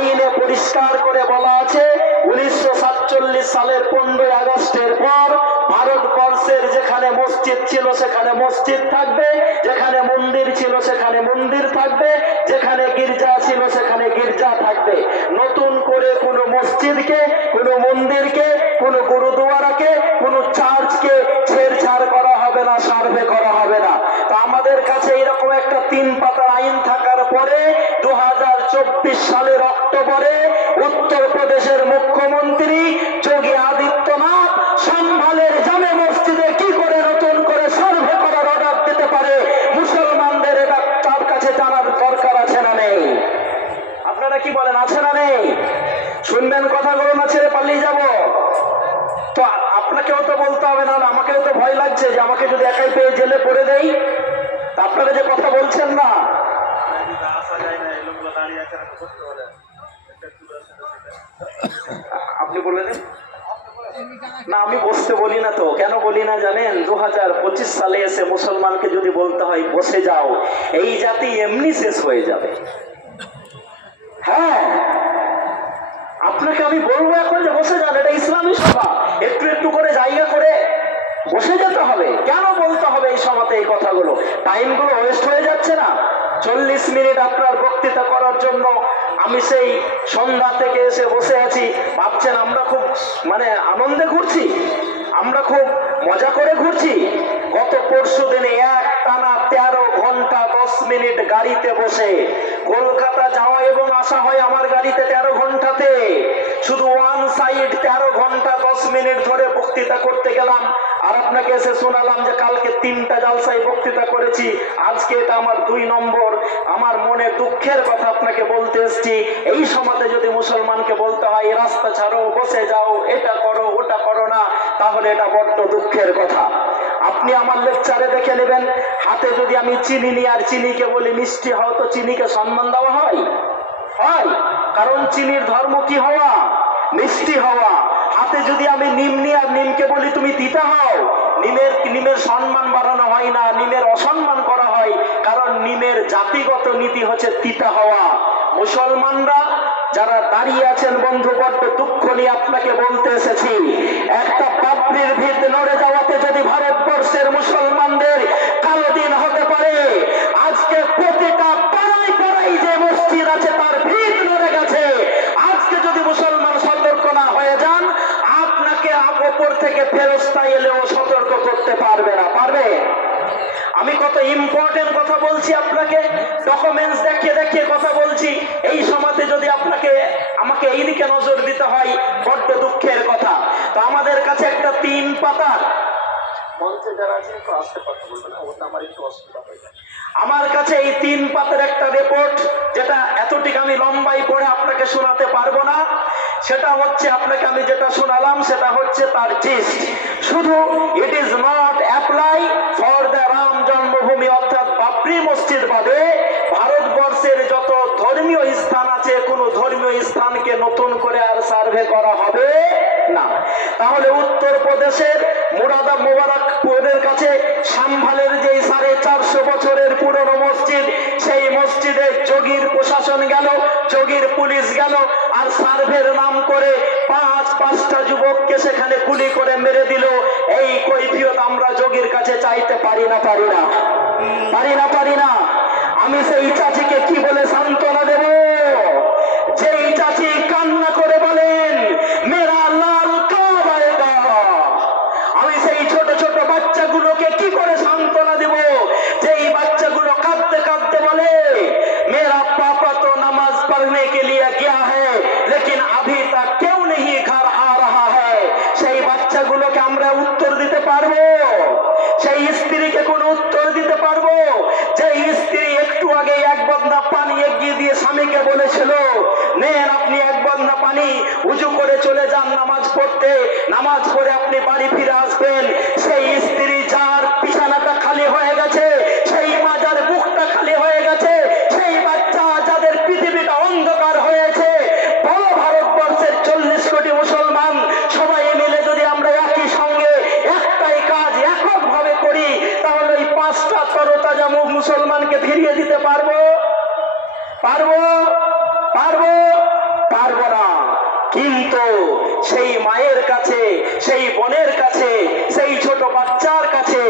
আইনে পরিষ্কার করে বলা আছে 1947 সালের 15 আগস্টের পর ভারতবর্ষের যেখানে মসজিদ ছিল সেখানে মসজিদ থাকবে, যেখানে মন্দির ছিল সেখানে মন্দির থাকবে, যেখানে গির্জা ছিল সেখানে গির্জা থাকবে। নতুন করে কোনো মসজিদকে, কোনো মন্দিরকে, কোনো গুরুদুয়ারাকে, কোনো চার্চকে ছেড়ছাড় করা হবে না, সার্ভে করা হবে না। তো আমাদের কাছে এরকম একটা 3 পাতার আইন থাকার পরে 2024 সালের অক্টোবরে উত্তরপ্রদেশের মুখ্যমন্ত্রী যোগী আদিত্যনাথ সম্ভালের জামে মসজিদে কি করে নতুন করে সার্ভে করার অর্ডার দিতে পারে, মুসলমানদের এটা তার কাছে জানার দরকার আছে না নেই? আপনারা কি বলেন, আছে না নেই? শুনবেন কথাগুলো, না ছেড়ে পালিয়ে যাব? তো আপনাকেও তো বলতে হবে, না আমাকেও তো ভয় লাগছে যে আমাকে যদি একাই পেয়ে জেলে পড়ে দেই। আপনারা যে কথা বলছেন না, আপনি বলে দেন না। আমি বসতে বলি না তো, কেন বলি না জানেন? 2025 সালে এসে মুসলমানকে যদি বলতে হয় বসে যাও, এই জাতি এমনি শেষ হয়ে যাবে। হ্যাঁ, আপনাকে আমি বলবো এখন যে বসে যান, এটা ইসলামী সভা, একটু একটু করে জায়গা করে বসে যেতে হবে। কেন বলতে হবে এই সভাতে এই কথাগুলো? টাইমগুলো ওয়েস্ট হয়ে যাচ্ছে না? 40 মিনিট আপনার বক্তৃতা করার জন্য আমি সেই সন্ধ্যা থেকে এসে বসে আছি। ভাবছেন আমরা খুব আনন্দে ঘুরছি, আমরা খুব মজা করে ঘুরছি? গত পরশু দিনে এক টানা 13 ঘন্টা 10 মিনিট গাড়িতে বসে কলকাতা যাওয়া এবং আসা হয় আমার গাড়িতে 13 ঘন্টাতে। শুধু ওয়ান সাইড 13 ঘন্টা 10 মিনিট ধরে বক্তৃতা করতে গেলাম, আর আপনাকে এসে শোনালাম যে কালকে 3টা জালসায় বক্তৃতা করেছি, আজকে এটা আমার 2 নম্বর। আমার মনে দুঃখের কথা আপনাকে বলতে এসেছি। এই সমাজে যদি মুসলমানকে বলতে হয় রাস্তা ছাড়ো, বসে যাও, এটা করো, ওটা করো না, তাহলে এটা বড্ড দুঃখের কথা। আপনি আমার লেকচারে দেখে নেবেন, হাতে যদি আমি চিনি নিই আর চিনিকে বলি মিষ্টি হও, তো চিনিকে সম্মান দেওয়া হয়? হয়, কারণ চিনির ধর্ম কি হওয়া? মিষ্টি হওয়া। হাতে যদি আমি নিম নিই আর নিমকে বলি তুমি তিতা হও, নিমের সম্মান বাড়ানো হয় না, নিমের অসম্মান করা হয়, কারণ নিমের জাতিগত নীতি হচ্ছে তিতা হওয়া। মুসলমানরা যারা দাঁড়িয়ে আছেন বন্ধু, বড্ড দুঃখ নিয়ে আপনাকে বলতে এসেছি, একটা বাবরির ভিত নড়ে যাওয়াতে যদি ভারতবর্ষের মুসলমানদের কালো দিন হতে পারে, আজকে প্রতিটা পাড়ায় পাড়ায় যে মসজিদ আছে তার ভিত নড়ে গেছে। আজকে যদি মুসলমান সতর্ক না হয়ে যান, আপনাকে ওপর থেকে ফেরেশতা এলেও সতর্ক করতে পারবে না। পারবে? আমি কত ইম্পর্টেন্ট কথা বলছি আপনাকে, ডকুমেন্টস দেখিয়ে দেখিয়ে কথা বলছি। এই সমাজে যদি আমাকে এই দিকে নজর দিতে হয়, বড্ড দুঃখের কথা। তো আমাদের কাছে একটা 3 পাতার, মঞ্চে যারা আছে একটু আস্তে কথা বলবেন, ওটা আমার একটু অসুবিধা হয়ে যায়। আমার কাছে এই 3 পাতার একটা রিপোর্ট, যেটা এতটুকু আমি লম্বাই পড়ে আপনাকে শোনাতে পারবো না। সেটা হচ্ছে, আপনাকে আমি যেটা শোনালাম সেটা হচ্ছে তার জিস্ট। শুধু it is not apply for the Ram জন্মভূমি, অর্থাৎ বাবরি মসজিদ বাদে ভারতবর্ষের যত ধর্মীয় স্থান আছে, কোন ধর্মীয় স্থানকে নতুন করে আর সার্ভে করা হবে না। তাহলে উত্তরপ্রদেশের মুবারকপুরের কাছে সম্ভালের যে 450 বছরের পুরনো মসজিদ, সেই মসজিদে যোগীর প্রশাসন গেল, যোগীর পুলিশ গেল, আর সার্ভের নাম করে 5টা যুবককে সেখানে গুলি করে মেরে দিল। এই কৈফিয়ত আমরা যোগীর কাছে চাইতে পারি না? পারি না? পারি না? পারি না? আমি সেই চাচিকে কি বলে সান্ত্বনা দেব? যেই চাচি কান্না করে বলেন মেরা লাল কব আয়েগা, আমি সেই ছোট ছোট বাচ্চাগুলোকে কি করে সান্ত্বনা দেব? যেই বাচ্চাগুলো কাঁদতে কাঁদতে বলে मेरा पापा तो नमाज पढ़ने के लिए गया है लेकिन अभी तक क्यों नहीं घर आ रहा है। সেই বাচ্চাগুলোকে আমরা উত্তর দিতে পারবো? সেই স্ত্রীকে কোন উত্তর দিতে পারবো? যে স্ত্রী একটু আগে 1 বদনা পানি এগিয়ে দিয়ে স্বামীকে বলেছিল নেন আপনি 1 বদনা পানি, উজু করে চলে যান নামাজ পড়তে, নামাজ পড়ে আপনি বাড়ি ফিরে আসবেন। সেই স্ত্রী যার বিছানাটা খালি হয়ে গেছে, সেই মাজার বুকটা খালি হয়ে গেছে, সেই বাচ্চা যাদের পৃথিবীটা অন্ধকার হয়েছে, বড় ভারতবর্ষের 40 কোটি মুসলমান সবাই মিলে যদি আমরা একই সঙ্গে একটাই কাজ এককভাবে করি, তাহলে এই 5টা তরতাজা মুসলমানকে ফিরিয়ে দিতে পারবো? পারবো? পারবো? পারবো না। কিন্তু সেই মায়ের কাছে, সেই বোনের কাছে, সেই ছোট বাচ্চার কাছে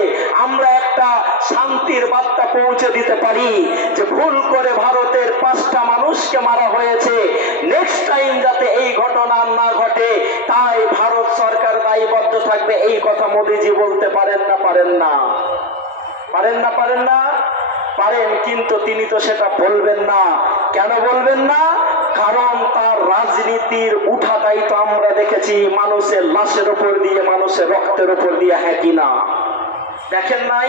আমরা একটা শান্তির বার্তা পৌঁছে দিতে পারি যে ভুল করে ভারতের 5টা মানুষকে মারা হয়েছে, নেক্সট টাইম যাতে এই ঘটনা না ঘটে তাই ভারত সরকার দায়বদ্ধ থাকবে। এই কথা মোদিজি বলতে পারেন না? পারেন না? পারেন না? পারেন না? পারেন, কিন্তু তিনি তো সেটা বলবেন না। কেন বলবেন না? কারণ তার রাজনীতির উঠাটাই তো আমরা দেখেছি মানুষের লাশের উপর দিয়ে, মানুষের রক্তের উপর দিয়ে, হ্যাঁ কি না? দেখেন নাই?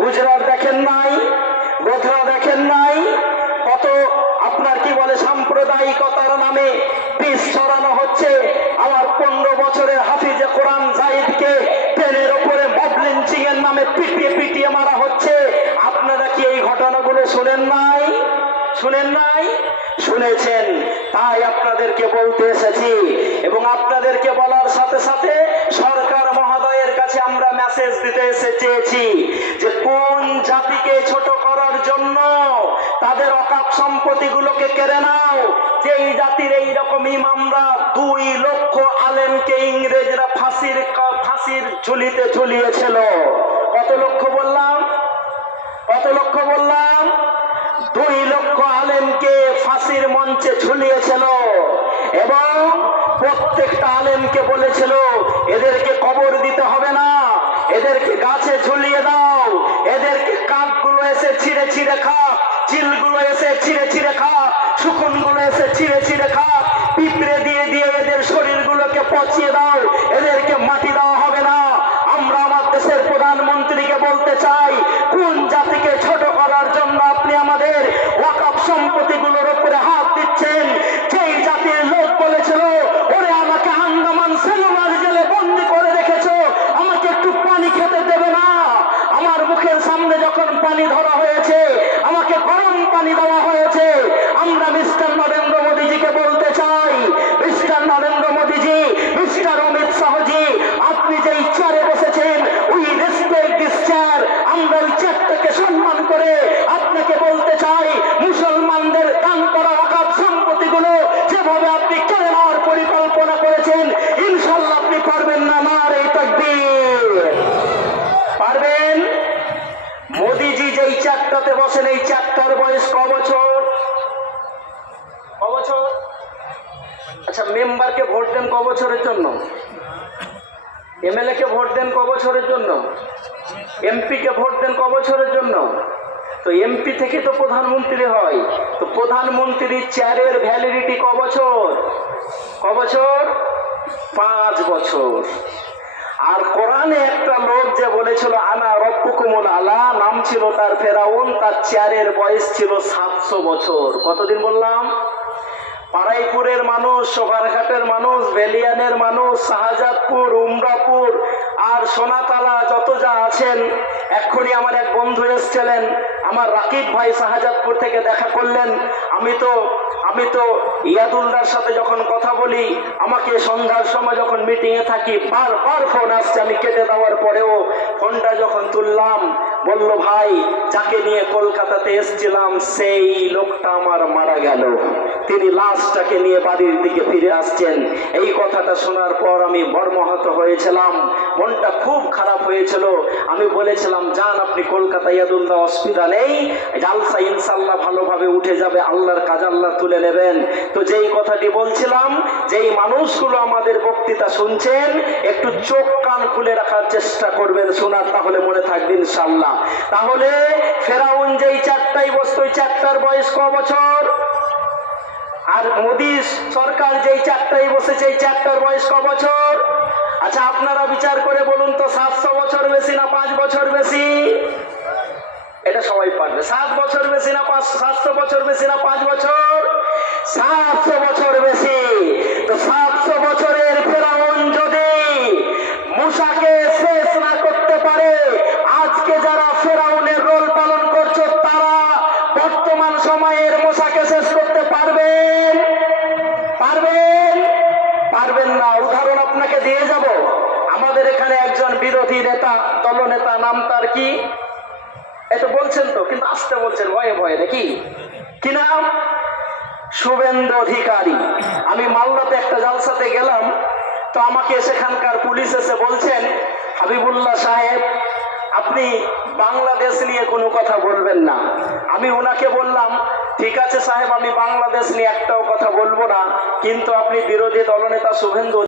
গুজরাট দেখেন নাই? গোধরা দেখেন নাই? কত আপনার কি বলে সাম্প্রদায়িকতার নামে বিষ ছড়ানো হচ্ছে। আমার 15 বছরের হাফিজে কোরআন জাহিদকে ট্রেনের উপরে মব লিঞ্চিং এর নামে পিটিয়ে পিটিয়ে মারা হচ্ছে। আপনারা কি এই ঘটনাগুলো শুনেন নাই? শুনেন নাই? শুনেছেন। তাই আপনাদেরকে বলতে এসেছি, এবং আপনাদেরকে বলার সাথে সাথে সরকার মহোদয়ের কাছে আমরা মেসেজ দিতে চেয়েছি যে কোন জাতিকে ছোট করার জন্য তাদের অকাপ সম্পত্তিগুলোকে কেড়ে নাও। যেই জাতির এইরকম ইমামরা 2 লক্ষ আলেমকে ইংরেজরা ফাঁসির ঝুলিতে ঝুলিয়েছিল। কত লক্ষ বললাম? কত লক্ষ বললাম? 2 লক্ষ আলেমকে ফাঁসির মঞ্চে ঝুলিয়েছিল, এবং প্রত্যেকটা আলেমকে বলেছিল এদেরকে কবর দিতে হবে না, এদেরকে গাছে ঝুলিয়ে দাও, এদেরকে কাকগুলো এসে ছিঁড়ে ছিঁড়ে খাক, চিলগুলো এসে ছিঁড়ে ছিঁড়ে খাক, শুকুনগুলো এসে ছিঁড়ে ছিঁড়ে খাক, পিঁপড়ে দিয়ে দিয়ে এদের শরীরগুলোকে পচিয়ে দাও, এদেরকে মাটি দেওয়া হবে না। আমরা আমার দেশের প্রধানমন্ত্রীকে বলতে চাই, কোন জাতিকে ছোট করার জন্য আপনি আমাদের ওয়াকফ সম্পত্তিগুলোর উপরে হাত দিচ্ছেন? যেই জাতির লোক বলেছিল ওরে আমাকে আন্দামান সেলুলার জেলে বন্দি করে রেখেছো, আমাকে একটু পানি খেতে দেবে না। আমার মুখের সামনে যখন পানি ধরা হয়েছে, আমাকে গরম পানি দেওয়া হয়েছে। আমরা মিস্টার নরেন্দ্র মোদীজিকে বলতে চাই, মিস্টার নরেন্দ্র মোদীজি, মিস্টার অমিত শাহজি, আপনি যেই চেয়ারে বসেছেন, উই রেসপেক্ট দিস চেয়ার। আমরা ওই চেয়ারটাকে সম্মান করে আপনাকে বলতে চাই, মুসলমানদের দান করা ওয়াকফ সম্পত্তিগুলো যেভাবে আপনি কেড়ে নেওয়ার পরিকল্পনা করেছেন, ইনশাআল্লাহ আপনি পারবেন না। নারে তাকবীর! পারবেন? মোদিজি যেই চেয়ারটাতে বসেন, এই চেয়ারটার বয়স ক বছর? ক বছর? আচ্ছা, মেম্বারকে ভোট দেন ক বছরের জন্য? এমএলএ কে ভোট দেন ক বছরের জন্য? এমপি কে ভোট দেন ক বছরের জন্য? তো এমপি থেকে তো প্রধানমন্ত্রী হয়। তো প্রধানমন্ত্রীর চেয়ারের ভ্যালিডিটি ক বছর? ক বছর? 5 বছর। আর কোরআনে একটা লোক যে বলেছিল আনা রব্বুকুমুল আলা, নাম ছিল তার ফেরাউন, তার চেয়ারের বয়স ছিল 700 বছর। কতদিন বললাম? পাড়াইপুরের মানুষ, সোগারঘাটের মানুষ, বেলিয়ানের মানুষ, শাহজাদপুর, উমরাপুর আর সোনাতলা যত যা আছেন, এক্ষুনি আমার এক বন্ধু এসছিলেন, আমার রাকিব ভাই শাহজাদপুর থেকে দেখা করলেন। আমি তো ইয়াদুল্লাহর সাথে যখন কথা বলি, আমাকে সন্ধ্যার সময় যখন মিটিং এ থাকি বারবার ফোন আসছে, আমি কেটে দেওয়ার পরেও ফোনটা যখন তুললাম, বলল ভাই যাকে নিয়ে কলকাতাতে এসছিলাম সেই লোকটা আমার মারা গেল, তিনি লাশটাকে নিয়ে বাড়ির দিকে ফিরে আসছেন। এই কথাটা শোনার পর আমি মর্মাহত হয়েছিলাম, মনটা খুব খারাপ হয়েছিল। আমি বলেছিলাম যান আপনি কলকাতা, ইয়াদুল্লাহ অসুবিধা নেই, জালসা ইনশাল্লাহ ভালোভাবে উঠে যাবে, আল্লাহর কাজ আল্লাহ তুলে নেবেন। তো যেই কথাটি বলছিলাম, যেই মানুষগুলো আমাদের বক্তৃতা শুনছেন, একটু চোখ কান খুলে রাখার চেষ্টা করবেন, শোনার, তাহলে মনে থাকবে ইনশাল্লাহ। তাহলে ফেরাউন যেই চারটাই বসত, ওই চারটার বয়স ক বছর? আর মোদী সরকার যেই চারটাই বসেছে, এই চারটার বয়স ক বছর? আচ্ছা আপনারা বিচার করে বলুন তো, 700 বছর বেশি না 5 বছর বেশি? এটা সবাই পারবে। 7 বছর বেশি না 700 বছর বেশি না 5 বছর? 700 বছর বেশি। তো 700 বছরের ফেরাউন যদি মূসাকে শেষ না করতে পারে, আজকে যারা ফেরাউনের রোল পালন করছে তারা বর্তমান সময়ের মূসাকে শেষ করতে পারবেন? পারবেন? পারবেন না। উদাহরণ আপনাকে দিয়ে যাব। আমাদের এখানে একজন বিরোধী নেতা, দলনেতা, নাম তার কি? এটা বলছেন তো, কিন্তু আসতে বলছেন ভয়ে ভয়ে, নাকি? কি নাম? শুভেন্দু অধিকারী। আমি মালদাতে একটা জালসাতে গেলাম, তো আমাকে সেখানকার পুলিশ এসে বলছেন, হাবিবুল্লাহ সাহেব আপনি বাংলাদেশ নিয়ে কোনো কথা বলবেন না। আমি ওনাকে বললাম, ঠিক আছে সাহেব, আমি বাংলাদেশ নিয়ে একটাও কথা বলবো না, কিন্তু আপনি বিরোধী দলনেতা শুভেন্দু